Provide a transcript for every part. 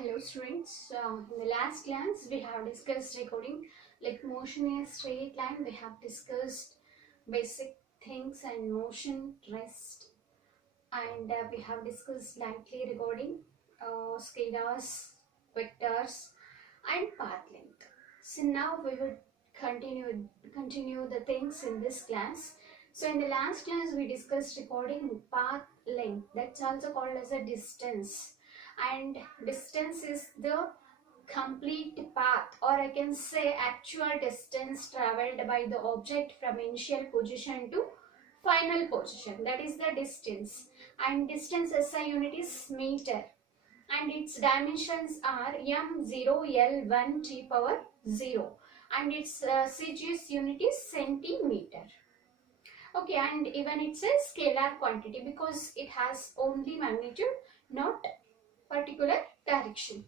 Hello students, in the last class we have discussed regarding like motion in a straight line. We have discussed basic things and motion, rest, and we have discussed lightly regarding scalars, vectors and path length. So now we will continue the things in this class. So in the last class we discussed regarding path length, that's also called as a distance, and distance is the complete path, or I can say actual distance traveled by the object from initial position to final position. That is the distance, and distance SI unit is meter, and its dimensions are m0 l1 t power 0, and its CGS unit is centimeter. Okay, and even it's a scalar quantity because it has only magnitude, not particular direction.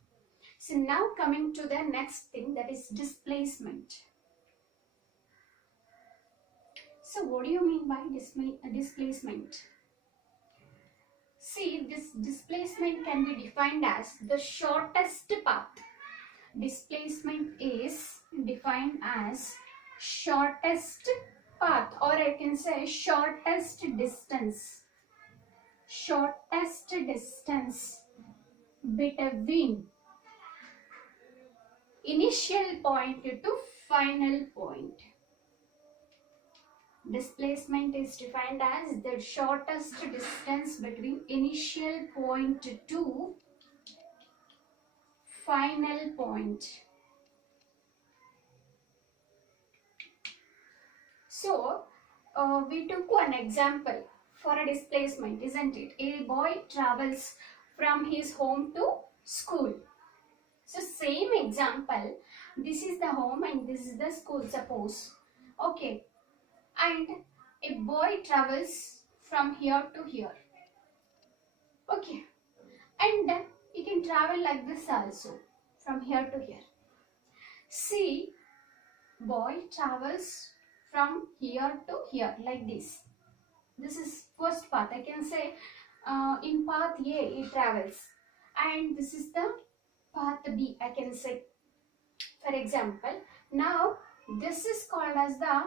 So now coming to the next thing, that is displacement. So what do you mean by displacement? See, this displacement can be defined as the shortest path. Displacement is defined as shortest path, or I can say shortest distance. Shortest distance between initial point to final point. Displacement is defined as the shortest distance between initial point to final point. So we took one example for a displacement, isn't it? A boy travels from his home to school. So same example, this is the home and this is the school, suppose. Okay, and a boy travels from here to here. Okay, and he can travel like this also, from here to here. See, boy travels from here to here like this. This is first path. I can say in path A he travels, and this is the path B, I can say. For example, now this is called as the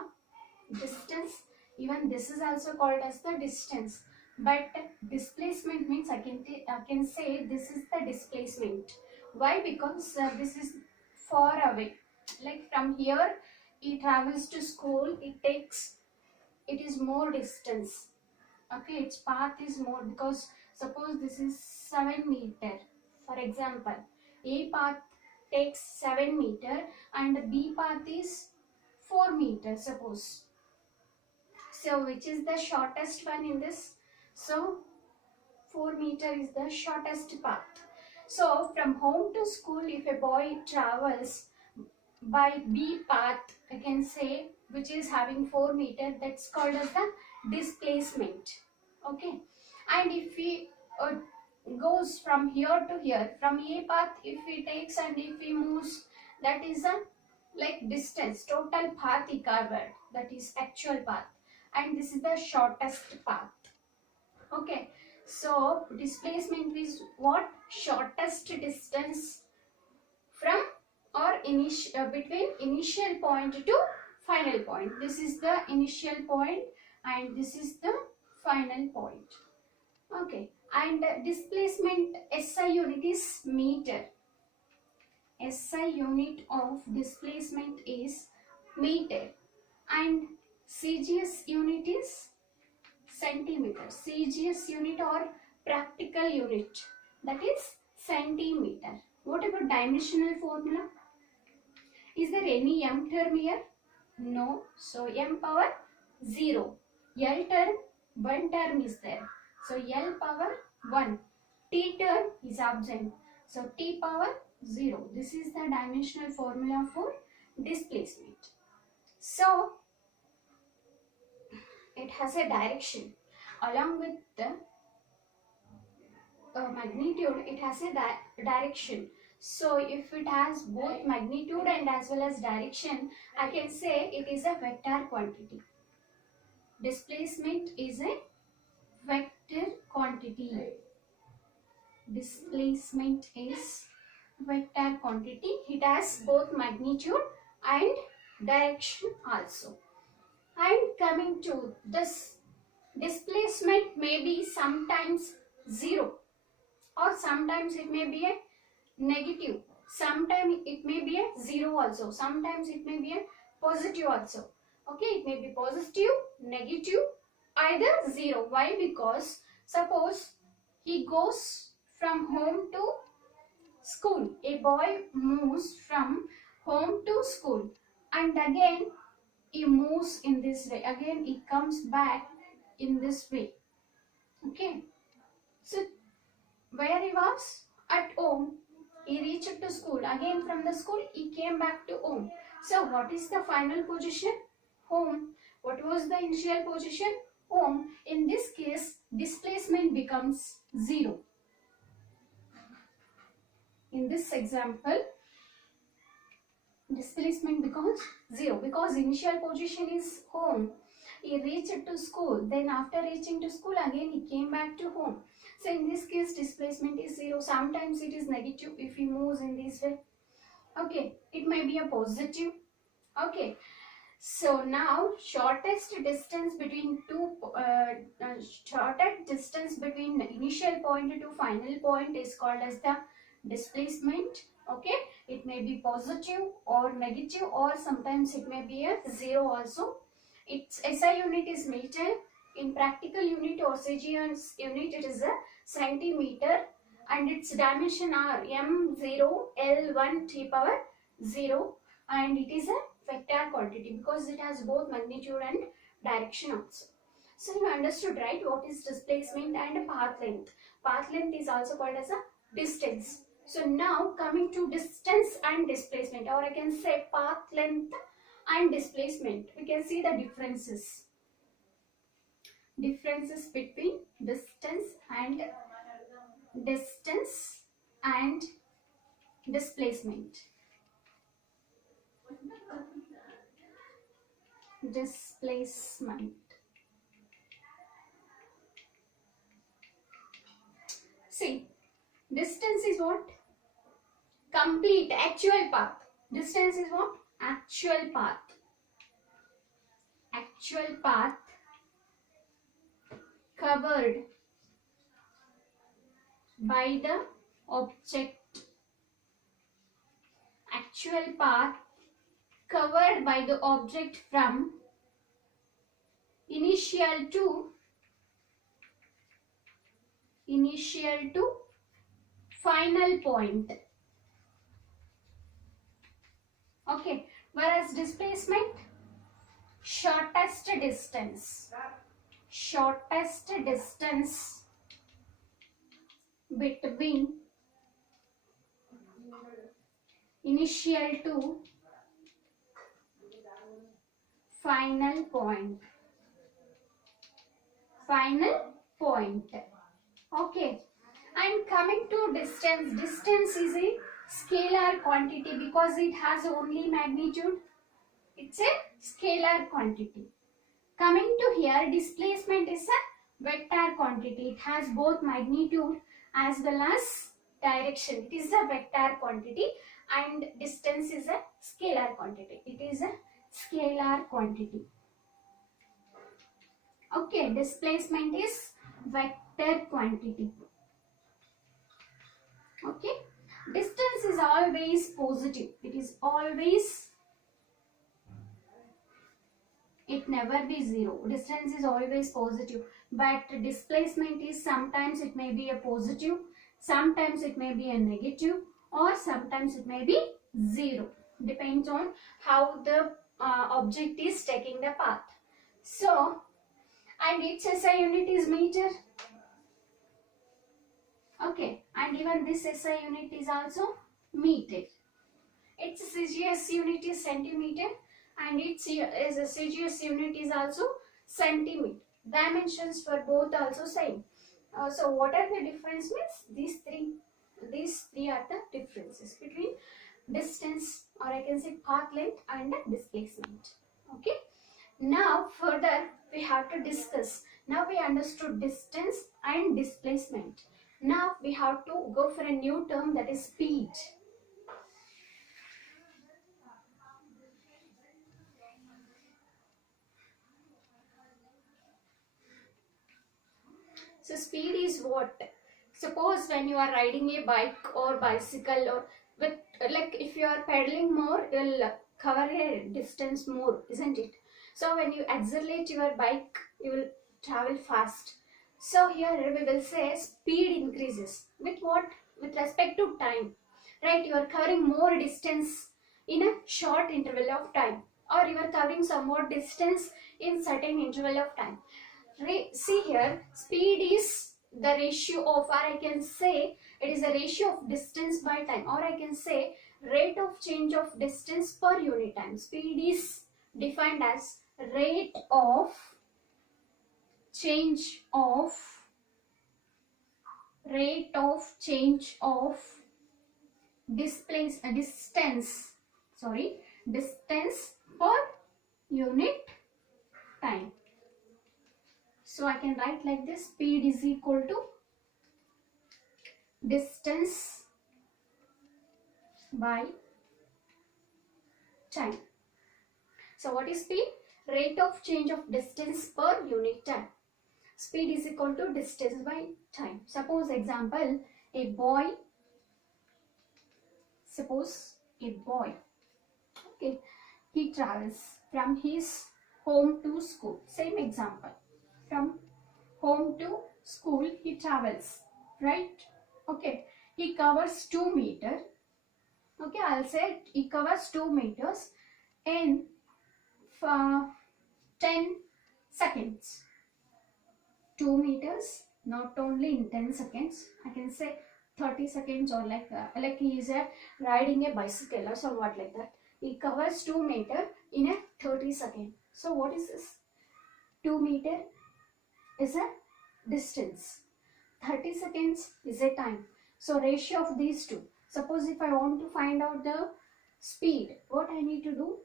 distance, even this is also called as the distance, but displacement means I can say this is the displacement. Why? Because this is far away, like from here he travels to school, it is more distance. Okay, its path is more, because suppose this is 7 meter, for example, A path takes 7 meter and B path is 4 meter, suppose. So which is the shortest one in this? So 4 meter is the shortest path. So from home to school, if a boy travels by B path, I can say, which is having 4 meter, that's called as the displacement. Okay, and if he goes from here to here, from A path if he takes and if he moves, that is a like distance, total path he covered, that is actual path, and this is the shortest path. Okay, so displacement is what? Shortest distance from or between initial point to final point. This is the initial point and this is the final point. Okay, and displacement SI unit is meter. SI unit of displacement is meter, and CGS unit is centimeter. CGS unit or practical unit, that is centimeter. What about dimensional formula? Is there any m term here? No. So m power 0. L term, 1 term is there. So L power 1. T term is absent. So T power 0. This is the dimensional formula for displacement. So it has a direction. Along with the magnitude, it has a direction. So if it has both magnitude and as well as direction, I can say it is a vector quantity. Displacement is a vector quantity. Displacement is vector quantity. It has both magnitude and direction also. And coming to this, displacement may be sometimes 0, or sometimes it may be a negative, sometimes it may be a 0 also, sometimes it may be a positive also. Okay, it may be positive, negative, either 0. Why? Because suppose he goes from home to school, a boy moves from home to school, and again he moves in this way, again he comes back in this way. Okay, so where he was at home, he reached to school, again from the school he came back to home. So what is the final position? Home. What was the initial position? Home. In this case, displacement becomes 0. In this example, displacement becomes 0 because initial position is home. He reached to school, then after reaching to school again he came back to home. So in this case displacement is 0. Sometimes it is negative if he moves in this way. Okay, it may be a positive. Okay, so now shortest distance between shortest distance between initial point to final point is called as the displacement. Okay, it may be positive or negative, or sometimes it may be a 0 also. Its SI unit is meter. In practical unit or CGS unit it is a centimeter, and its dimension are m0 l1 t power 0, and it is a vector quantity because it has both magnitude and direction also. So you understood, right, what is displacement and path length. Path length is also called as a distance. So now coming to distance and displacement, or I can say path length and displacement, we can see the differences between distance and displacement. See, distance is what? Complete, actual path. Distance is what? Actual path. Actual path covered by the object. Actual path covered by the object from initial to final point. Okay, whereas displacement, shortest distance between initial to final point. Okay, and coming to distance, distance is a scalar quantity because it has only magnitude. It's a scalar quantity. Coming to here, displacement is a vector quantity. It has both magnitude as well as direction. It is a vector quantity, and distance is a scalar quantity. It is a scalar quantity. Okay, displacement is vector quantity. Okay, distance is always positive. It never be 0. Distance is always positive, but displacement is sometimes it may be a positive, sometimes it may be a negative, or sometimes it may be 0. Depends on how the object is taking the path. So, and its SI unit is meter. Okay, and even this SI unit is also meter. Its CGS unit is centimeter, and its CGS unit is also centimeter. Dimensions for both also same. So what are the difference means? These three are the differences between distance, or I can say path length, and displacement. Okay. Now further we have to discuss. Now we understood distance and displacement. Now we have to go for a new term, that is speed. So speed is what? Suppose when you are riding a bike or bicycle, or with, like, if you are pedaling more, you'll cover a distance more, isn't it? So when you accelerate your bike, you will travel fast. So here we will say speed increases with what? With respect to time, right? You are covering more distance in a short interval of time, or you are covering some more distance in certain interval of time. See here, speed is the ratio of, or I can say it is the ratio of distance by time, or I can say rate of change of distance per unit time. Speed is defined as rate of change of distance per unit time. So I can write like this: speed is equal to distance by time. So what is speed? Rate of change of distance per unit time. Speed is equal to distance by time. Suppose example, a boy, okay, he travels from his home to school. Same example, from home to school he travels, right? Okay, he covers 2 meters. Okay, I'll say he covers 2 meters in 10 seconds. 2 meters, not only in 10 seconds, I can say 30 seconds, or like he is riding a bicycle or somewhat like that. He covers 2 meters in a 30 seconds. So what is this? 2 meters is a distance. 30 seconds is a time. So ratio of these two. Suppose if I want to find out the speed, what I need to do?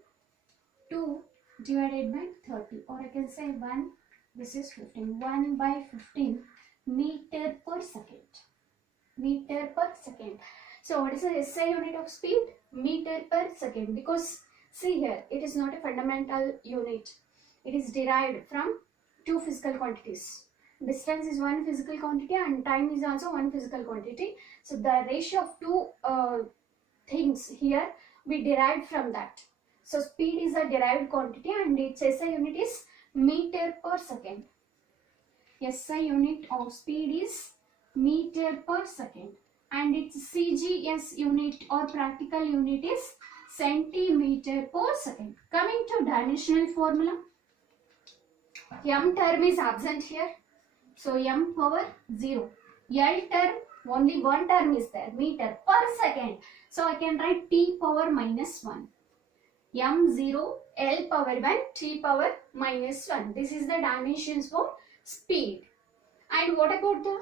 2 divided by 30, or I can say 1, this is 15, 1 by 15 meter per second. Meter per second. So what is the SI unit of speed? Meter per second. Because see here, it is not a fundamental unit. It is derived from two physical quantities. Distance is one physical quantity and time is also one physical quantity. So the ratio of two things here we derived from that. So speed is a derived quantity and its SI unit is meter per second. SI unit of speed is meter per second and its CGS unit or practical unit is centimeter per second. Coming to dimensional formula, m term is absent here. So m power 0. L term, only one term is there, meter per second. So I can write t power minus 1. m0, L power 1, t power minus 1. This is the dimensions for speed. And what about the,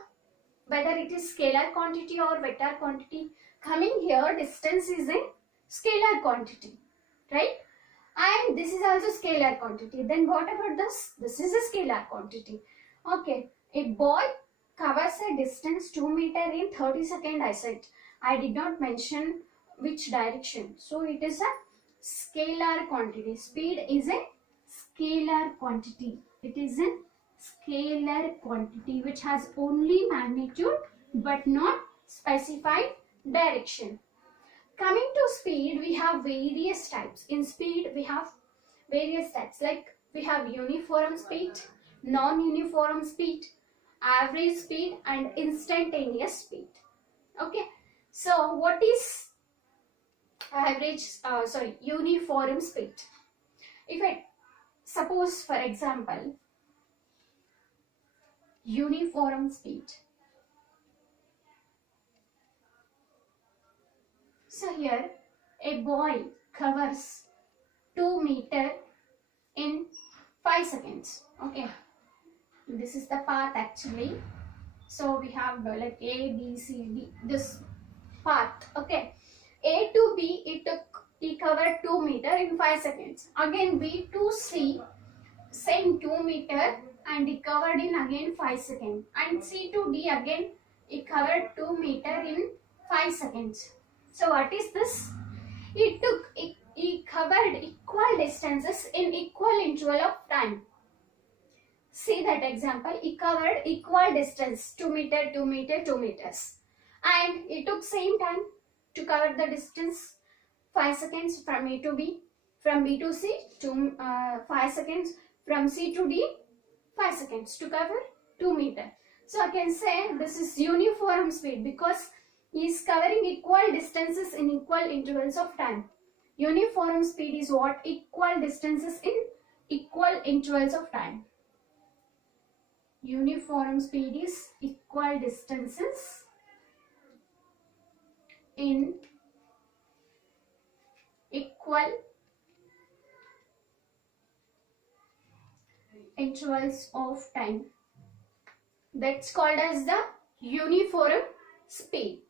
whether it is scalar quantity or vector quantity? Coming here, distance is a scalar quantity, right? And this is also scalar quantity. Then what about this? This is a scalar quantity. Okay, a boy covers a distance 2 meters in 30 seconds, I said. I did not mention which direction. So it is a scalar quantity. Speed is a scalar quantity. It is a scalar quantity which has only magnitude but not specified direction. Coming to speed, we have various types. In speed, we have various types, like we have uniform speed, non-uniform speed, average speed and instantaneous speed. Okay, so what is uniform speed? If I suppose, for example, uniform speed. So here a boy covers 2 meters in 5 seconds. Okay, this is the path actually. So we have like A, B, C, D, this path. Okay, A to B, he covered 2 meters in 5 seconds. Again B to C, same 2 meters and he covered in again 5 seconds. And C to D again, he covered 2 meters in 5 seconds. So what is this? He covered equal distances in equal interval of time. See that example. He covered equal distance, 2 meter, 2 meter, 2 meters. And it took same time to cover the distance, 5 seconds from A to B, from B to C, 5 seconds, from C to D, 5 seconds to cover 2 meter. So I can say this is uniform speed because he is covering equal distances in equal intervals of time. Uniform speed is what? Equal distances in equal intervals of time. Uniform speed is equal distances in equal intervals of time. That's called as the uniform speed.